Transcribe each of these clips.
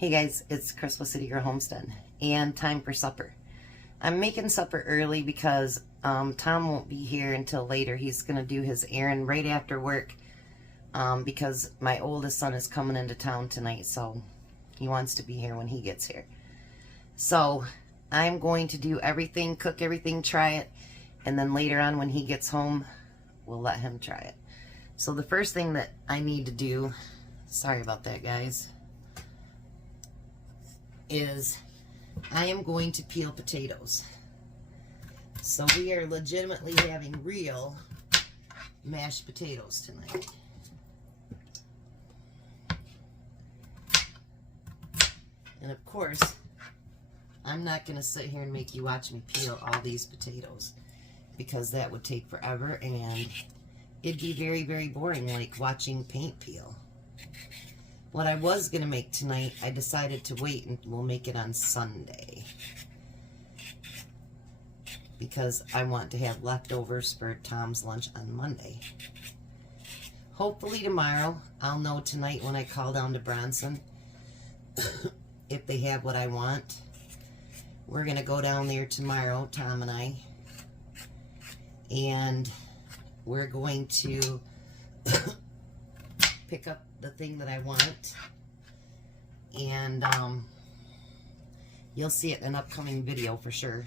Hey guys, it's Crystal City Girl Homestead, and time for supper. I'm making supper early because Tom won't be here until later. He's going to do his errand right after work because my oldest son is coming into town tonight, so he wants to be here when he gets here. So I'm going to do everything, cook everything, try it, and then later on when he gets home, we'll let him try it. So the first thing that I need to do, sorry about that guys, is I am going to peel potatoes. So we are legitimately having real mashed potatoes tonight. And of course, I'm not going to sit here and make you watch me peel all these potatoes because that would take forever and it'd be very, very boring, like watching paint peel. What I was going to make tonight, I decided to wait and we'll make it on Sunday. Because I want to have leftovers for Tom's lunch on Monday. Hopefully tomorrow, I'll know tonight when I call down to Bronson if they have what I want. We're going to go down there tomorrow, Tom and I. And we're going to pick up the thing that I want, and you'll see it in an upcoming video for sure,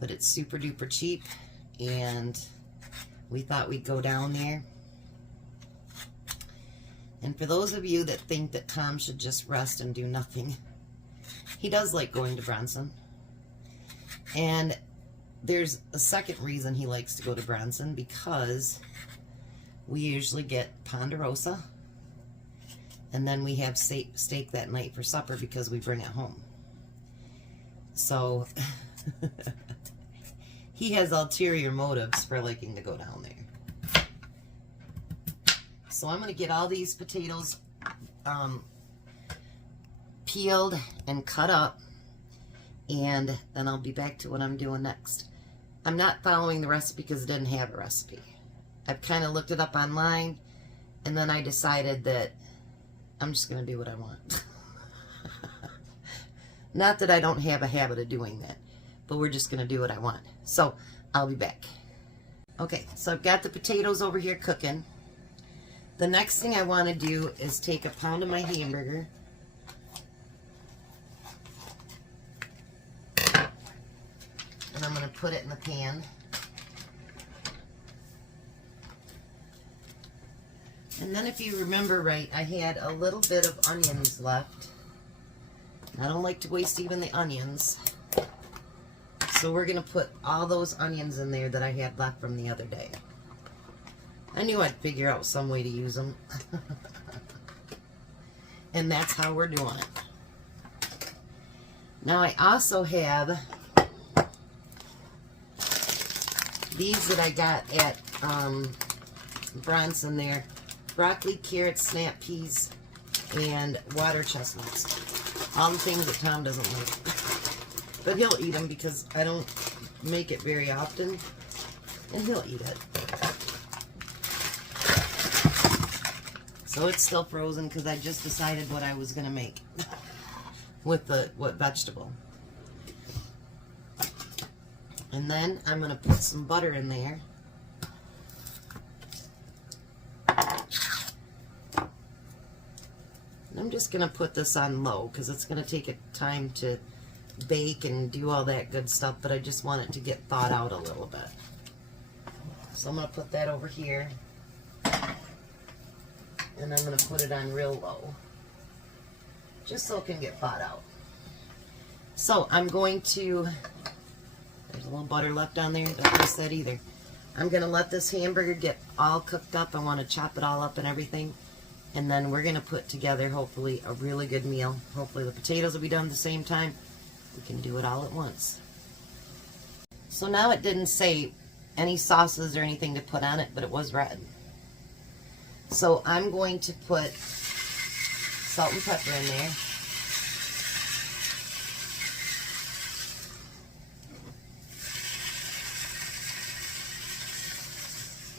but it's super duper cheap, and we thought we'd go down there. And for those of you that think that Tom should just rest and do nothing, he does like going to Bronson, and there's a second reason he likes to go to Bronson, because we usually get Ponderosa, and then we have steak that night for supper because we bring it home. So he has ulterior motives for liking to go down there. So I'm going to get all these potatoes peeled and cut up, and then I'll be back to what I'm doing next. I'm not following the recipe because it didn't have a recipe. I've kind of looked it up online, and then I decided that I'm just going to do what I want. Not that I don't have a habit of doing that, but we're just going to do what I want. So I'll be back. Okay, so I've got the potatoes over here cooking. The next thing I want to do is take a pound of my hamburger, and I'm going to put it in the pan. And then if you remember right, I had a little bit of onions left. I don't like to waste even the onions. So we're going to put all those onions in there that I had left from the other day. I knew I'd figure out some way to use them. And that's how we're doing it. Now I also have these that I got at Bronson there. Broccoli, carrots, snap peas, and water chestnuts. All the things that Tom doesn't like. But he'll eat them because I don't make it very often. And he'll eat it. So it's still frozen because I just decided what I was going to make. With what vegetable. And then I'm going to put some butter in there. I'm just going to put this on low because it's going to take it time to bake and do all that good stuff, but I just want it to get thawed out a little bit. So I'm going to put that over here, and I'm going to put it on real low just so it can get thawed out. So I'm going to, there's a little butter left on there, don't miss that either. I'm going to let this hamburger get all cooked up. I want to chop it all up and everything. And then we're going to put together, hopefully, a really good meal. Hopefully the potatoes will be done at the same time. We can do it all at once. So now it didn't say any sauces or anything to put on it, but it was red. So I'm going to put salt and pepper in there.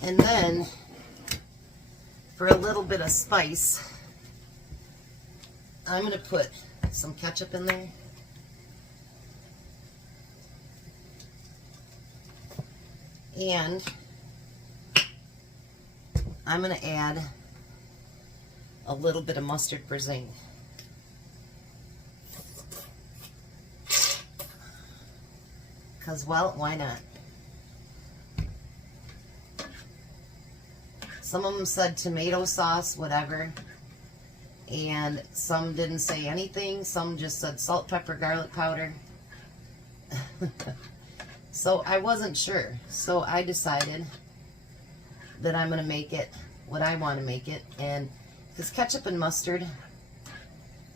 And then for a little bit of spice, I'm going to put some ketchup in there. And I'm going to add a little bit of mustard brising. Because, well, why not? Some of them said tomato sauce, whatever. And some didn't say anything. Some just said salt, pepper, garlic powder. So I wasn't sure. So I decided that I'm going to make it what I want to make it. And because ketchup and mustard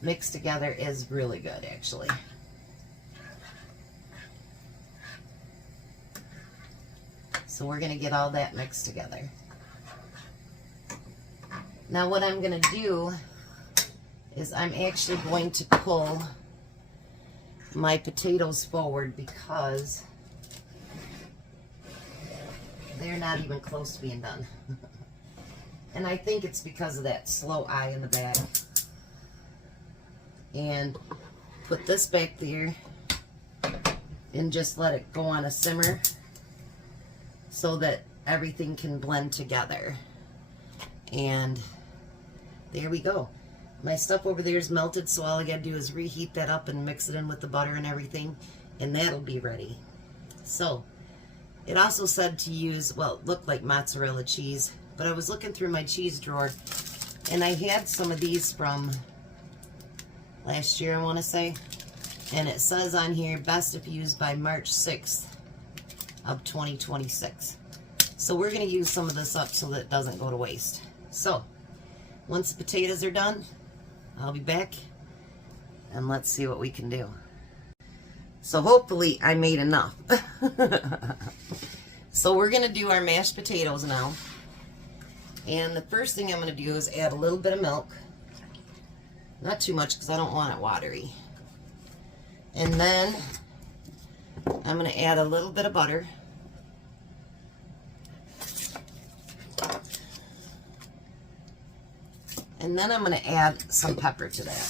mixed together is really good, actually. So we're going to get all that mixed together. Now what I'm going to do is I'm actually going to pull my potatoes forward because they're not even close to being done. And I think it's because of that slow eye in the back. And put this back there and just let it go on a simmer so that everything can blend together. And there we go. My stuff over there is melted, so all I gotta do is reheat that up and mix it in with the butter and everything, and that'll be ready. So, it also said to use, well, it looked like mozzarella cheese, but I was looking through my cheese drawer, and I had some of these from last year, I want to say, and it says on here, best if used by March 6th of 2026. So we're going to use some of this up so that it doesn't go to waste. So, once the potatoes are done, I'll be back, and let's see what we can do. So hopefully I made enough. So we're going to do our mashed potatoes now. And the first thing I'm going to do is add a little bit of milk. Not too much because I don't want it watery. And then I'm going to add a little bit of butter. And then I'm going to add some pepper to that.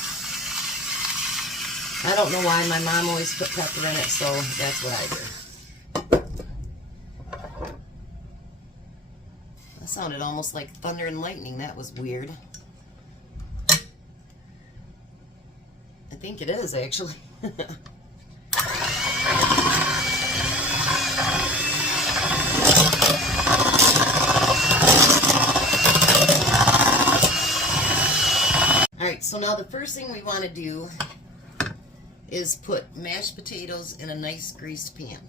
I don't know why my mom always put pepper in it, so that's what I do. That sounded almost like thunder and lightning. That was weird. I think it is, actually. Alright, so now the first thing we want to do is put mashed potatoes in a nice greased pan.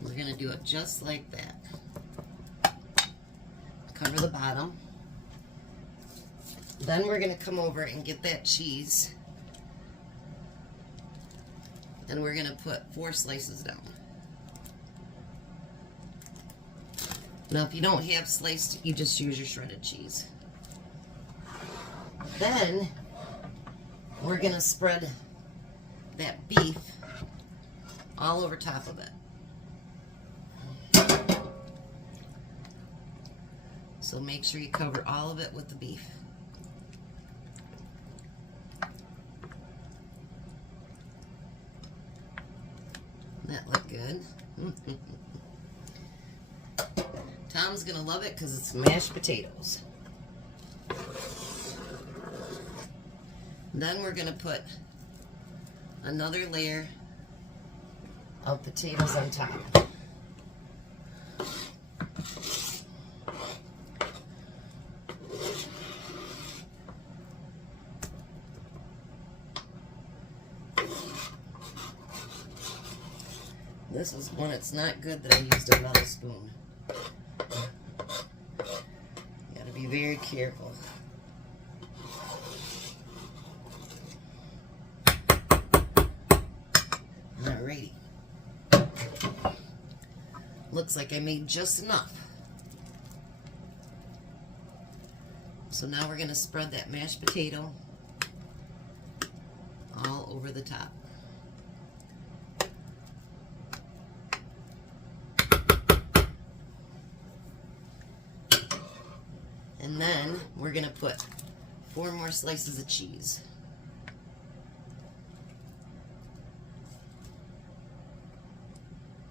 We're going to do it just like that. Cover the bottom. Then we're going to come over and get that cheese. And we're going to put 4 slices down. Now if you don't have sliced, you just use your shredded cheese. Then we're going to spread that beef all over top of it. So make sure you cover all of it with the beef. That looked good. Tom's gonna love it because it's mashed potatoes. Then we're gonna put another layer of potatoes on top. This is when it's not good that I used a metal spoon. You gotta be very careful. Alrighty. Looks like I made just enough. So now we're gonna spread that mashed potato over the top. And then we're going to put 4 more slices of cheese.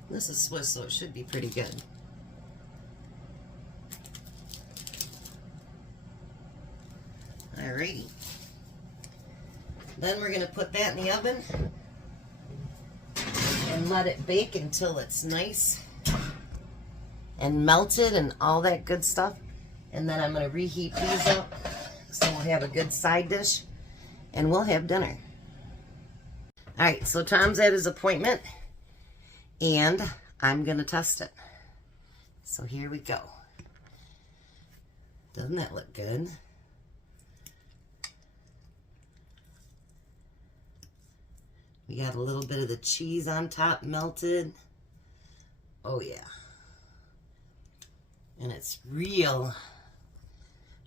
This is Swiss, so it should be pretty good. Alrighty. Then we're going to put that in the oven and let it bake until it's nice and melted and all that good stuff. And then I'm going to reheat these up so we'll have a good side dish and we'll have dinner. Alright, so Tom's at his appointment and I'm going to test it. So here we go. Doesn't that look good? We got a little bit of the cheese on top melted. Oh yeah. And it's real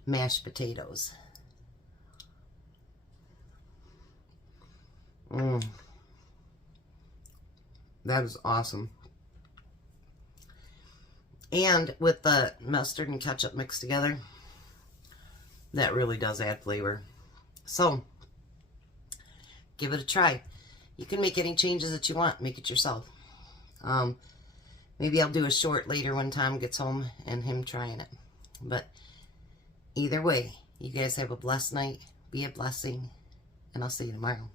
mashed potatoes. That is awesome. And with the mustard and ketchup mixed together, that really does add flavor. So, give it a try. You can make any changes that you want. Make it yourself. Maybe I'll do a short later when Tom gets home and him trying it. But either way, you guys have a blessed night. Be a blessing. And I'll see you tomorrow.